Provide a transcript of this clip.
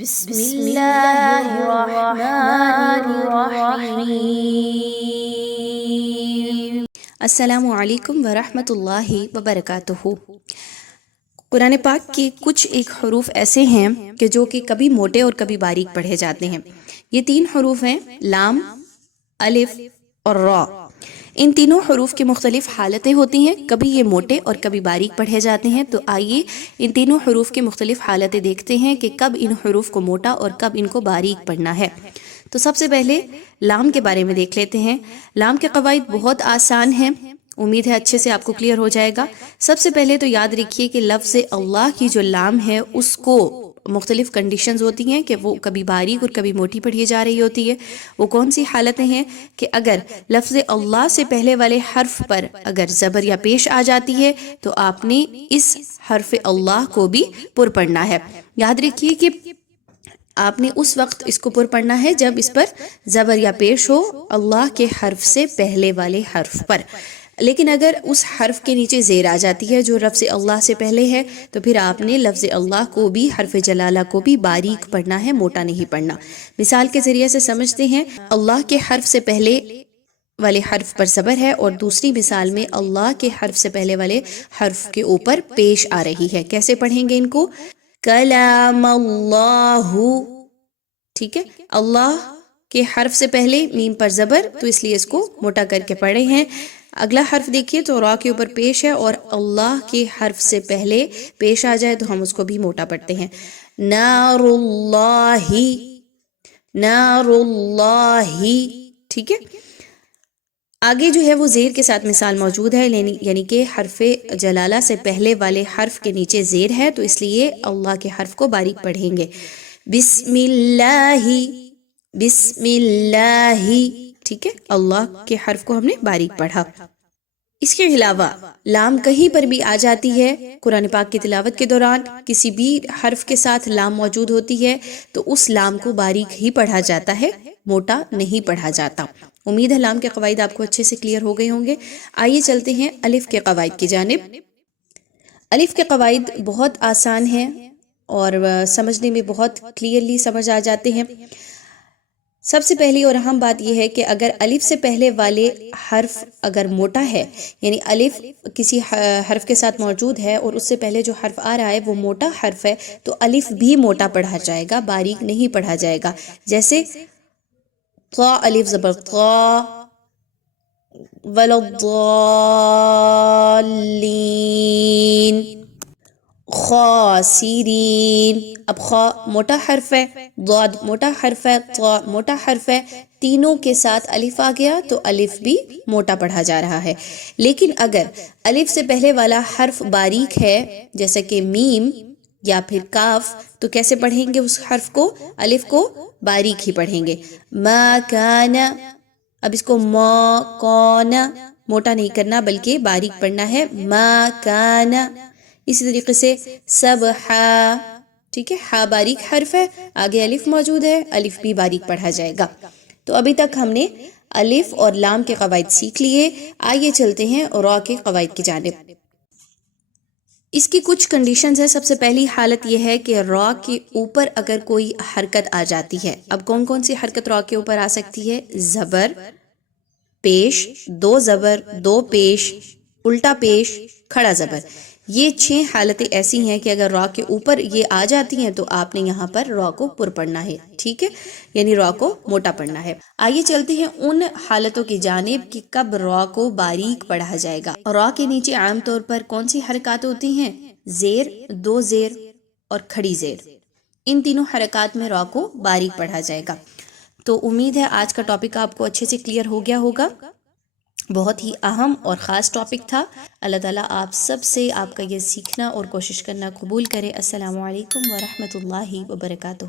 بسم اللہ الرحمن الرحیم۔ السلام علیکم ورحمۃ اللہ وبرکاتہ۔ قرآن پاک کے کچھ ایک حروف ایسے ہیں کہ جو کہ کبھی موٹے اور کبھی باریک پڑھے جاتے ہیں۔ یہ تین حروف ہیں، لام، الف اور را۔ ان تینوں حروف کی مختلف حالتیں ہوتی ہیں، کبھی یہ موٹے اور کبھی باریک پڑھے جاتے ہیں۔ تو آئیے ان تینوں حروف کی مختلف حالتیں دیکھتے ہیں کہ کب ان حروف کو موٹا اور کب ان کو باریک پڑھنا ہے۔ تو سب سے پہلے لام کے بارے میں دیکھ لیتے ہیں۔ لام کے قواعد بہت آسان ہیں، امید ہے اچھے سے آپ کو کلیئر ہو جائے گا۔ سب سے پہلے تو یاد رکھیے کہ لفظ اللہ کی جو لام ہے اس کو مختلف کنڈیشنز ہوتی ہیں کہ وہ کبھی باریک اور کبھی موٹی پڑھی جا رہی ہوتی ہے۔ وہ کون سی حالتیں ہیں کہ اگر لفظ اللہ سے پہلے والے حرف پر اگر زبر یا پیش آ جاتی ہے تو آپ نے اس حرف اللہ کو بھی پر پڑھنا ہے۔ یاد رکھیے کہ آپ نے اس وقت اس کو پر پڑھنا ہے جب اس پر زبر یا پیش ہو اللہ کے حرف سے پہلے والے حرف پر۔ لیکن اگر اس حرف کے نیچے زیر آ جاتی ہے جو لفظ اللہ سے پہلے ہے تو پھر آپ نے لفظ اللہ کو بھی، حرف جلالہ کو بھی باریک پڑھنا ہے، موٹا نہیں پڑھنا۔ مثال کے ذریعے سے سمجھتے ہیں، اللہ کے حرف سے پہلے والے حرف پر زبر ہے اور دوسری مثال میں اللہ کے حرف سے پہلے والے حرف کے اوپر پیش آ رہی ہے۔ کیسے پڑھیں گے ان کو؟ کلام اللہ، ٹھیک ہے، اللہ کے حرف سے پہلے میم پر زبر، تو اس لیے اس کو موٹا کر کے پڑھے ہیں۔ اگلا حرف دیکھیے تو را کے اوپر پیش ہے اور اللہ کے حرف سے پہلے پیش آ جائے تو ہم اس کو بھی موٹا پڑھتے ہیں۔ نار اللہ، نار اللہ، ٹھیک ہے۔ آگے جو ہے وہ زیر کے ساتھ مثال موجود ہے، یعنی کہ حرف جلالہ سے پہلے والے حرف کے نیچے زیر ہے تو اس لیے اللہ کے حرف کو باریک پڑھیں گے۔ بسم اللہ، بسم اللہ، ٹھیک ہے، اللہ کے حرف کو ہم نے باریک پڑھا۔ اس کے علاوہ لام کہیں پر بھی آ جاتی ہے، قرآن پاک کی تلاوت کے دوران کسی بھی حرف کے ساتھ لام موجود ہوتی ہے تو اس لام کو باریک ہی پڑھا جاتا ہے، موٹا نہیں پڑھا جاتا۔ امید ہے لام کے قواعد آپ کو اچھے سے کلیئر ہو گئے ہوں گے۔ آئیے چلتے ہیں الف کے قواعد کی جانب۔ الف کے قواعد بہت آسان ہیں اور سمجھنے میں بہت کلیئرلی سمجھ آ جاتے ہیں۔ سب سے پہلی اور اہم بات یہ ہے کہ اگر الف سے پہلے والے حرف اگر موٹا ہے، یعنی الف کسی حرف کے ساتھ موجود ہے اور اس سے پہلے جو حرف آ رہا ہے وہ موٹا حرف ہے تو الف بھی موٹا پڑھا جائے گا، باریک نہیں پڑھا جائے گا۔ جیسے طا، الف زبر طا، ولا الضالین، خاسرین۔ اب خا موٹا حرف ہے، ضاد موٹا حرف ہے، طا موٹا حرف ہے، تینوں کے ساتھ الف آ گیا تو الف بھی موٹا پڑھا جا رہا ہے۔ لیکن اگر الف سے پہلے والا حرف باریک ہے جیسے کہ میم یا پھر کاف تو کیسے پڑھیں گے اس حرف کو؟ الف کو باریک ہی پڑھیں گے۔ ما کان، اب اس کو ما کان موٹا نہیں کرنا بلکہ باریک پڑھنا ہے، ما کان۔ اسی طریقے سے سبحا، ٹھیک ہے، ہا باریک حرف ہے، آگے الف موجود ہے، الف بھی باریک پڑھا جائے گا۔ تو ابھی تک ہم نے الف اور لام کے قواعد سیکھ لیے۔ آئیے چلتے ہیں را کے قواعد کی جانب۔ اس کی کچھ کنڈیشنز ہیں۔ سب سے پہلی حالت یہ ہے کہ را کے اوپر اگر کوئی حرکت آ جاتی ہے۔ اب کون کون سی حرکت را کے اوپر آ سکتی ہے؟ زبر، پیش، دو زبر، دو پیش، الٹا پیش، کھڑا زبر۔ یہ 6 حالتیں ایسی ہیں کہ اگر را کے اوپر یہ آ جاتی ہیں تو آپ نے یہاں پر را کو پر پڑھنا ہے، ٹھیک ہے، یعنی را کو موٹا پڑھنا ہے۔ آئیے چلتے ہیں ان حالتوں کی جانب کہ کب را کو باریک پڑھا جائے گا۔ را کے نیچے عام طور پر کون سی حرکات ہوتی ہیں؟ زیر، دو زیر اور کھڑی زیر۔ ان تینوں حرکات میں را کو باریک پڑھا جائے گا۔ تو امید ہے آج کا ٹاپک آپ کو اچھے سے کلیئر ہو گیا ہوگا۔ بہت ہی اہم اور خاص ٹاپک تھا۔ اللہ تعالیٰ آپ سب سے آپ کا یہ سیکھنا اور کوشش کرنا قبول کرے۔ السلام علیکم ورحمۃ اللہ وبرکاتہ۔